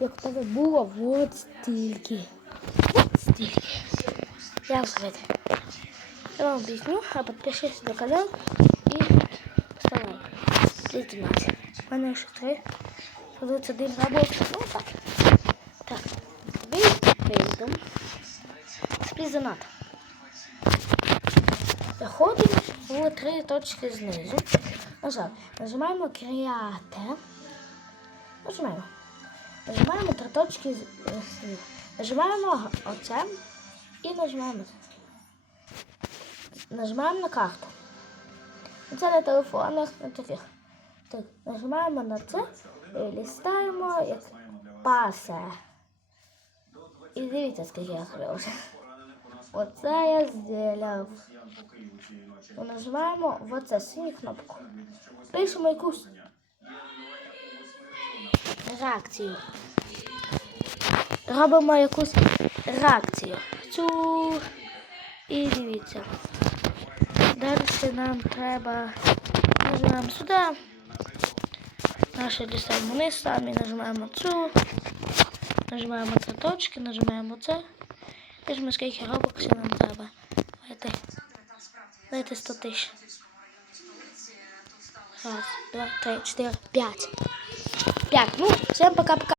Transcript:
як тебе було от стільки. От стільки. Як зробити? Я вам об'ясню, а підпишись на канал і став лайк. Дивіться нас. У мене ще три. Подивіться, один забув. Ну так. Так. Вийдемо. Спізонат. Заходимо в три точки знизу. Нажав. Нажимаємо Create. Нажимаємо. Нажимаємо три точки е. Нажимаємо оце і нажимаємо. Нажимаємо на карту. Це на телефонах, на таких. Так, нажимаємо на це і лістаємо як пасе. І дивіться, скільки я хвилювався. Оце я зробив. Нажимаємо в оце синю кнопку. Пишемо якусь реакцію. Робимо якусь реакцію. Цю і дивіться. Далі нам треба нажимаємо сюди. Наші листаємо вниз самі, нажимаємо цю. Нажимаємо три точки, нажимаємо це. Пишемо, скільки робоксів нам треба. Давайте. Дайте 100 тисяч. Раз, два, три, чотири, п'ять. П'ять. Ну, всем пока-пока.